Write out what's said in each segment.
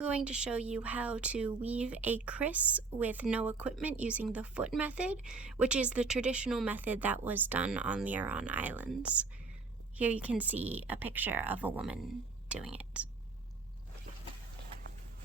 I'm going to show you how to weave a kris with no equipment using the foot method, which is the traditional method that was done on the Aran Islands. Here you can see a picture of a woman doing it.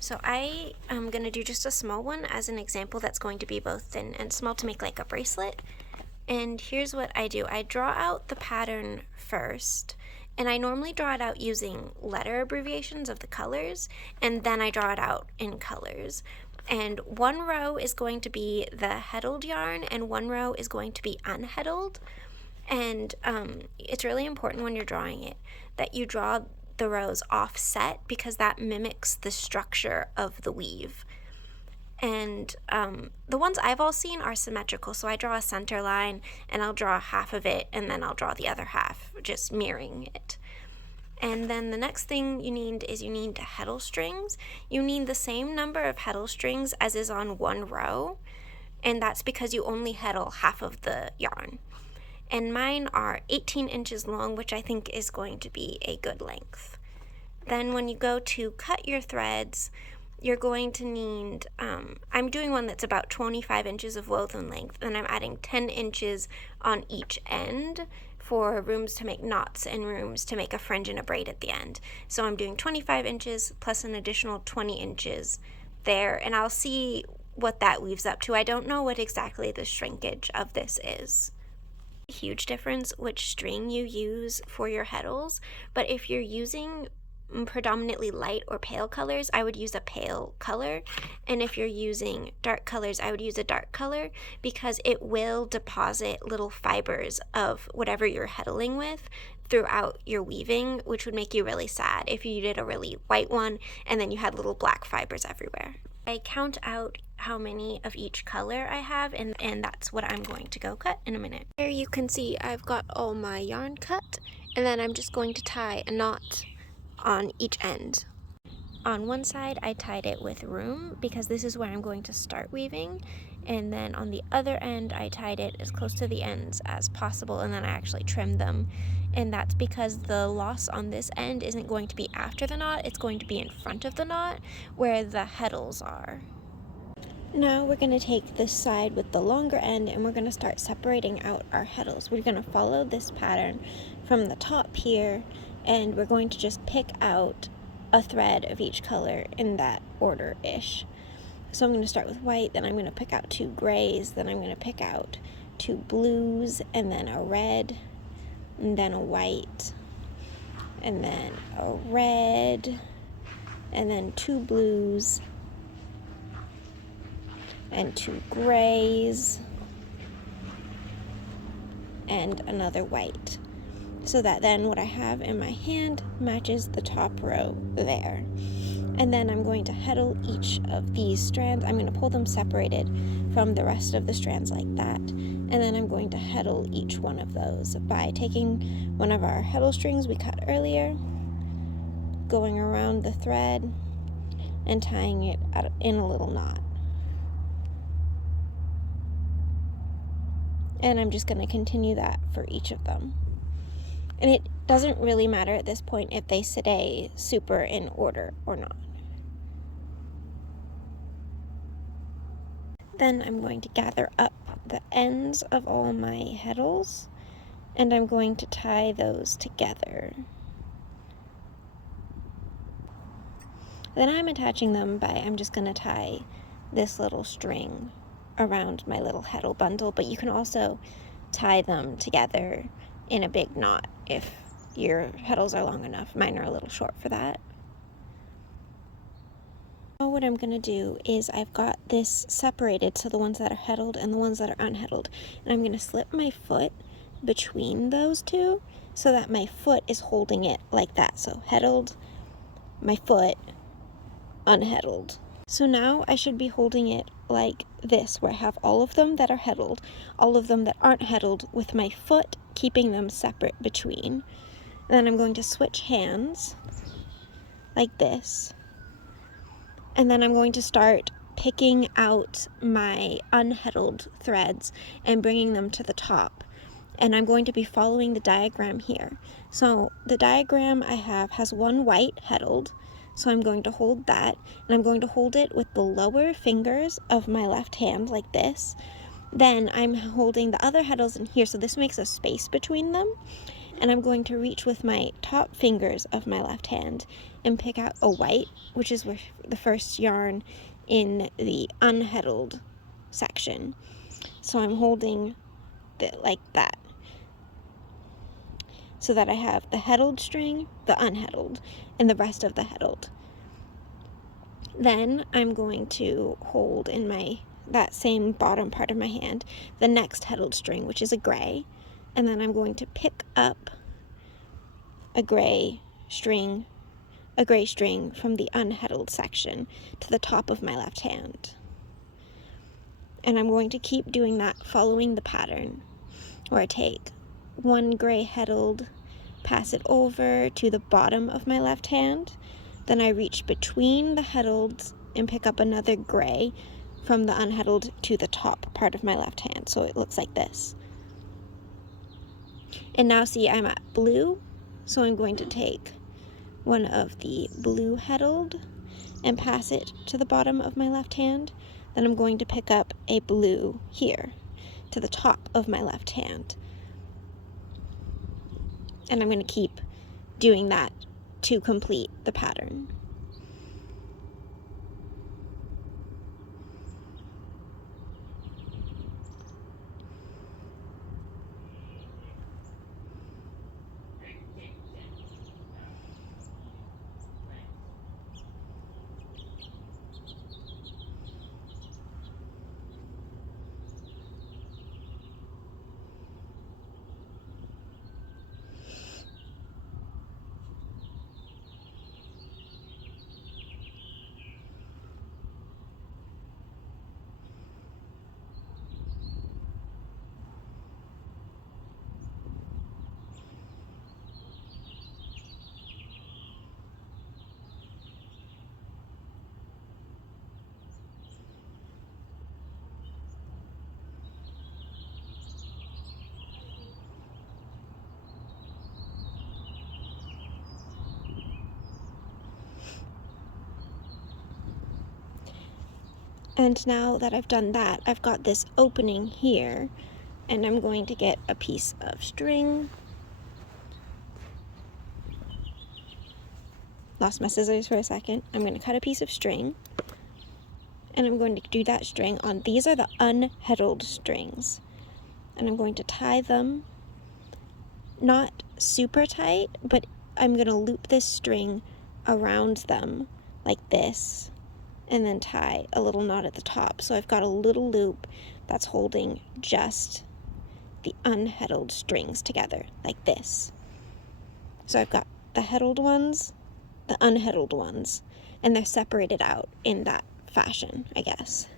So I am going to do just a small one as an example that's going to be both thin and small to make like a bracelet. And here's what I do. I draw out the pattern first, and I normally draw it out using letter abbreviations of the colors, and then I draw it out in colors. And one row is going to be the heddled yarn, and one row is going to be unheddled. And it's really important when you're drawing it that you draw the rows offset, because that mimics the structure of the weave. And the ones I've all seen are symmetrical, so I draw a center line and I'll draw half of it and then I'll draw the other half, just mirroring it. And then the next thing you need is heddle strings. You need the same number of heddle strings as is on one row, and that's because you only heddle half of the yarn. And mine are 18 inches long, which I think is going to be a good length. Then when you go to cut your threads, you're going to need, I'm doing one that's about 25 inches of woven length, and I'm adding 10 inches on each end for rooms to make knots and rooms to make a fringe and a braid at the end. So I'm doing 25 inches plus an additional 20 inches there, and I'll see what that weaves up to. I don't know what exactly the shrinkage of this is. Huge difference which string you use for your heddles, but if you're using predominantly light or pale colors, I would use a pale color, and if you're using dark colors, I would use a dark color, because it will deposit little fibers of whatever you're heddling with throughout your weaving, which would make you really sad if you did a really white one and then you had little black fibers everywhere. I count out how many of each color I have, and that's what I'm going to go cut in a minute. There you can see I've got all my yarn cut, and then I'm just going to tie a knot on each end. On one side I tied it with room because this is where I'm going to start weaving, and then on the other end I tied it as close to the ends as possible, and then I actually trimmed them, and that's because the loss on this end isn't going to be after the knot, it's going to be in front of the knot where the heddles are. Now we're going to take this side with the longer end and we're going to start separating out our heddles. We're going to follow this pattern from the top here, and we're going to just pick out a thread of each color in that order-ish. So I'm going to start with white, then I'm going to pick out 2 grays, then I'm going to pick out 2 blues, and then a red, and then a white, and then a red, and then 2 blues, and 2 grays, and another white, so that then what I have in my hand matches the top row there. And then I'm going to heddle each of these strands. I'm going to pull them separated from the rest of the strands like that, and then I'm going to heddle each one of those by taking one of our heddle strings we cut earlier, going around the thread, and tying it in a little knot. And I'm just going to continue that for each of them. And it doesn't really matter at this point if they stay super in order or not. Then I'm going to gather up the ends of all my heddles, and I'm going to tie those together. Then I'm attaching them by, I'm just going to tie this little string around my little heddle bundle, but you can also tie them together in a big knot if your heddles are long enough. Mine are a little short for that. Now what I'm going to do is I've got this separated, so the ones that are heddled and the ones that are unheddled, and I'm going to slip my foot between those two so that my foot is holding it like that. So heddled, my foot, unheddled. So now I should be holding it like this, where I have all of them that are heddled, all of them that aren't heddled, with my foot keeping them separate between. And then I'm going to switch hands like this, and then I'm going to start picking out my unheddled threads and bringing them to the top. And I'm going to be following the diagram here. So the diagram I have has one white heddled, So I'm going to hold that, and I'm going to hold it with the lower fingers of my left hand like this. Then I'm holding the other heddles in here, so this makes a space between them. And I'm going to reach with my top fingers of my left hand and pick out a white, which is the first yarn in the unheddled section. So I'm holding it like that, so that I have the heddled string, the unheddled, and the rest of the heddled. Then I'm going to hold in that same bottom part of my hand the next heddled string, which is a gray, and then I'm going to pick up a gray string from the unheddled section to the top of my left hand. And I'm going to keep doing that, following the pattern, where I take one gray heddled, pass it over to the bottom of my left hand, then I reach between the heddleds and pick up another gray from the unheddled to the top part of my left hand, so it looks like this. And now see, I'm at blue, so I'm going to take one of the blue heddled and pass it to the bottom of my left hand. Then I'm going to pick up a blue here to the top of my left hand. And I'm going to keep doing that to complete the pattern. And now that I've done that, I've got this opening here, and I'm going to get a piece of string. Lost my scissors for a second. I'm going to cut a piece of string, and I'm going to do that string on, these are the unheddled strings, and I'm going to tie them, not super tight, but I'm going to loop this string around them like this, and then tie a little knot at the top. So I've got a little loop that's holding just the unheddled strings together, like this. So I've got the heddled ones, the unheddled ones, and they're separated out in that fashion, I guess.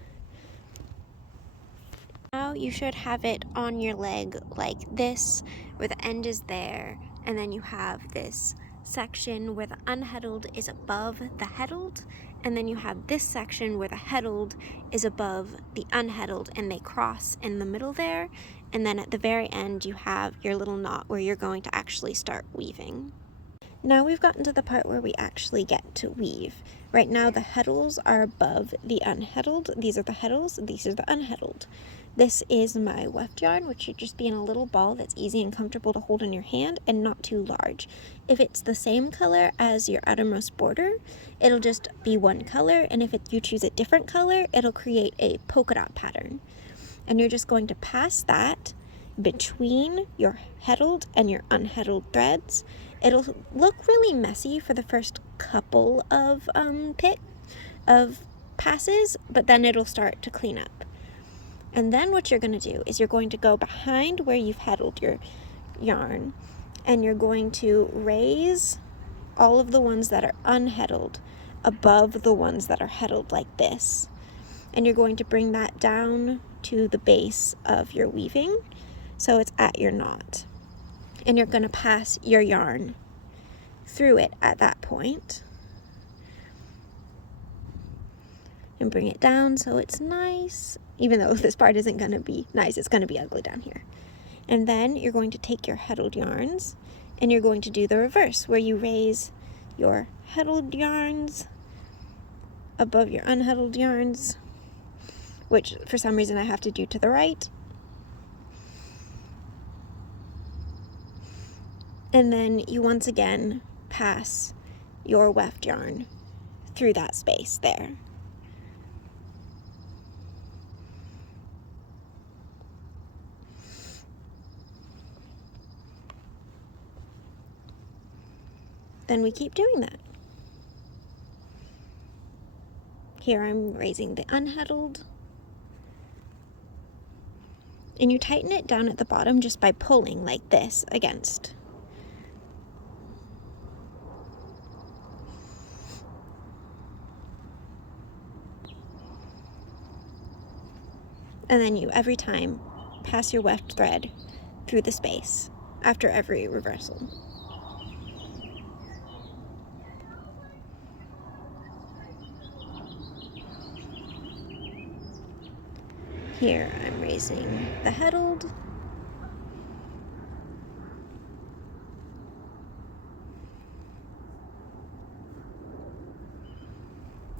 Now you should have it on your leg like this, where the end is there, and then you have this section where the unheddled is above the heddled, and then you have this section where the heddled is above the unheddled, and they cross in the middle there, and then at the very end you have your little knot where you're going to actually start weaving. Now we've gotten to the part where we actually get to weave. Right now the heddles are above the unheddled. These are the heddles, these are the unheddled. This is my weft yarn, which should just be in a little ball that's easy and comfortable to hold in your hand and not too large. If it's the same color as your outermost border, it'll just be one color, and if you choose a different color, it'll create a polka dot pattern. And you're just going to pass that between your heddled and your unheddled threads. It'll look really messy for the first couple of passes, but then it'll start to clean up. And then what you're going to do is you're going to go behind where you've heddled your yarn, and you're going to raise all of the ones that are unheddled above the ones that are heddled like this. And you're going to bring that down to the base of your weaving, so it's at your knot. And you're going to pass your yarn through it at that point. And bring it down so it's nice. Even though this part isn't going to be nice, it's going to be ugly down here. And then you're going to take your heddled yarns and you're going to do the reverse, where you raise your heddled yarns above your unheddled yarns, which for some reason I have to do to the right. And then you once again pass your weft yarn through that space there. Then we keep doing that. Here I'm raising the unheddled. And you tighten it down at the bottom just by pulling like this against. And then you, every time, pass your weft thread through the space after every reversal. Here I'm raising the heddled.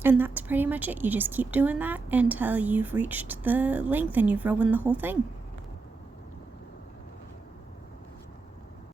And that's pretty much it. You just keep doing that until you've reached the length and you've woven the whole thing.